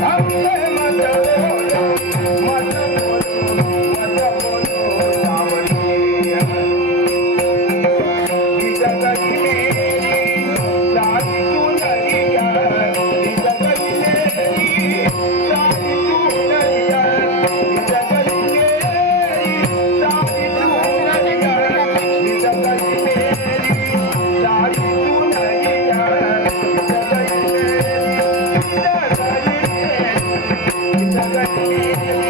I'm Thank you.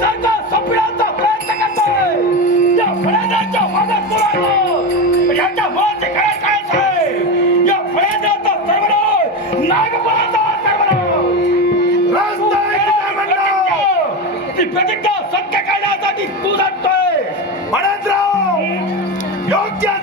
माणसाचा संपण्याचा प्रयत्न करतोय या फळ्याच्या वादात बोलायचं याच्या मुळाचे काय काय साहेब या फळ्याचा सर्वनाव नागपुराचा सर्वनाव ती प्रतिज्ञा सत्य करण्यासाठी तू लढतोय म्हणत राव योग्य